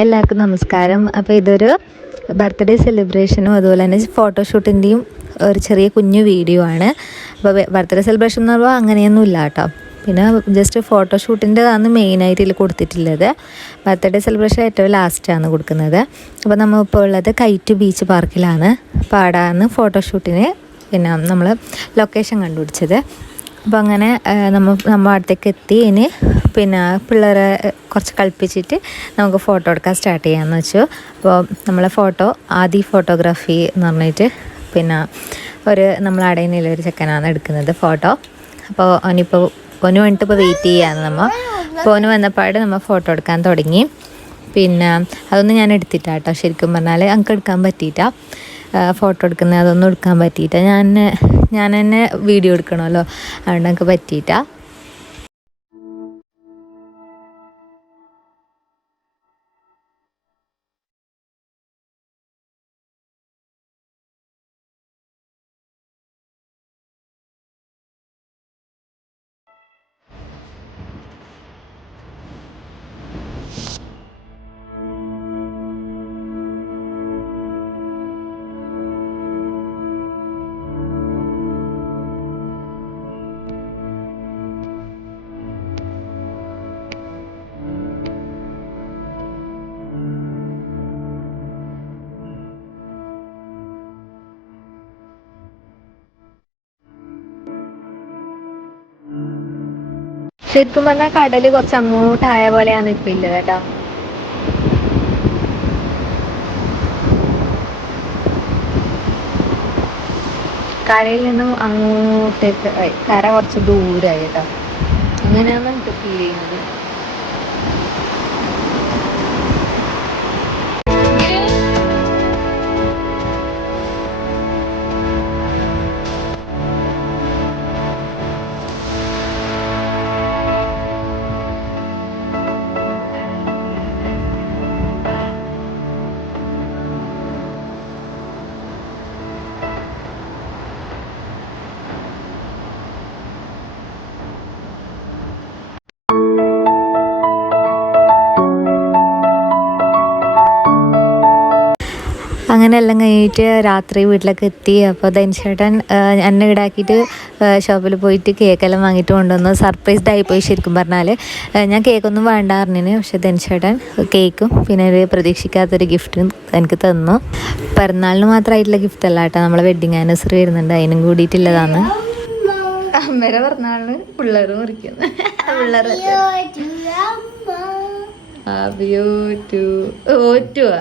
എല്ലാവർക്കും നമസ്കാരം. അപ്പോൾ ഇതൊരു ബർത്ത്ഡേ സെലിബ്രേഷനും അതുപോലെ തന്നെ ഫോട്ടോഷൂട്ടിൻ്റെയും ഒരു ചെറിയ കുഞ്ഞു വീഡിയോ ആണ്. അപ്പോൾ ബർത്ത്ഡേ സെലിബ്രേഷൻ എന്ന് പറയുമ്പോൾ അങ്ങനെയൊന്നും ഇല്ല കേട്ടോ. പിന്നെ ജസ്റ്റ് ഫോട്ടോഷൂട്ടിൻ്റെതാണ് മെയിനായിട്ട് ഇതിൽ കൊടുത്തിട്ടുള്ളത്. ബർത്ത്ഡേ സെലിബ്രേഷൻ ഏറ്റവും ലാസ്റ്റാണ് കൊടുക്കുന്നത്. അപ്പോൾ നമ്മളിപ്പോൾ ഉള്ളത് കൈറ്റ് ബീച്ച് പാർക്കിലാണ്. അപ്പോൾ അവിടെയാണ് ഫോട്ടോഷൂട്ടിന് പിന്നെ നമ്മൾ ലൊക്കേഷൻ കണ്ടുപിടിച്ചത്. അപ്പോൾ അങ്ങനെ നമ്മൾ അടുത്തേക്ക് എത്തി. ഇനി പിന്നെ പിള്ളേരെ കുറച്ച് കളിപ്പിച്ചിട്ട് നമുക്ക് ഫോട്ടോ എടുക്കാൻ സ്റ്റാർട്ട് ചെയ്യാമെന്ന് വെച്ചു. അപ്പോൾ നമ്മളെ ആദി ഫോട്ടോഗ്രാഫി എന്ന് പറഞ്ഞിട്ട് പിന്നെ നമ്മളവിടെ ഒരു ചെക്കനാണ് എടുക്കുന്നത് ഫോട്ടോ. അപ്പോൾ ഓന് വേണ്ടിയിട്ട് ഇപ്പോൾ വെയിറ്റ് ചെയ്യാന്ന് അപ്പോൾ ഓന് വന്നപ്പാട് നമ്മൾ ഫോട്ടോ എടുക്കാൻ തുടങ്ങി. പിന്നെ അതൊന്നും ഞാൻ എടുത്തിട്ടാട്ടോ, ശരിക്കും പറഞ്ഞാൽ എനിക്ക് എടുക്കാൻ പറ്റിയിട്ടാ. ഫോട്ടോ എടുക്കുന്നത് അതൊന്നും എടുക്കാൻ പറ്റിയിട്ടാ. ഞാൻ തന്നെ വീഡിയോ എടുക്കണമല്ലോ, അതുകൊണ്ട് എനിക്ക് പറ്റിയിട്ടാ. ശരിക്കും പറഞ്ഞാൽ കടല് കുറച്ച് അങ്ങോട്ടായ പോലെയാണ് ഇപ്പം ഇല്ല കേട്ടോ. കരയിൽ നിന്നും അങ്ങോട്ടേക്ക് കര കുറച്ച് ദൂരമായി കേട്ടോ. അങ്ങനെയാണ് എനിക്ക് ഫീൽ ചെയ്യുന്നത്. അങ്ങനെ എല്ലാം കഴിഞ്ഞിട്ട് രാത്രി വീട്ടിലൊക്കെ എത്തി. അപ്പോൾ ധനുചേട്ടൻ എന്നെ ഈടാക്കിയിട്ട് ഷോപ്പിൽ പോയിട്ട് കേക്കെല്ലാം വാങ്ങിയിട്ട് കൊണ്ടുവന്നു. സർപ്രൈസ്ഡ് ആയിപ്പോയി ശരിക്കും പറഞ്ഞാൽ. ഞാൻ കേക്കൊന്നും വേണ്ട പറഞ്ഞിന്, പക്ഷേ ധനുചേട്ടൻ കേക്കും പിന്നെ ഒരു പ്രതീക്ഷിക്കാത്തൊരു ഗിഫ്റ്റും എനിക്ക് തന്നു. പിറന്നാളിന് മാത്രമായിട്ടുള്ള ഗിഫ്റ്റ് അല്ല കേട്ടോ, നമ്മളെ വെഡ്ഡിങ് ആനിവേഴ്സറി വരുന്നുണ്ട്, അതിനും കൂടിയിട്ടുള്ളതാണ്. അമ്മേരെ പിറന്നാളിന് പിള്ളേർ മുറിക്കുന്നു. പിള്ളേർ ഓറ്റുവാ.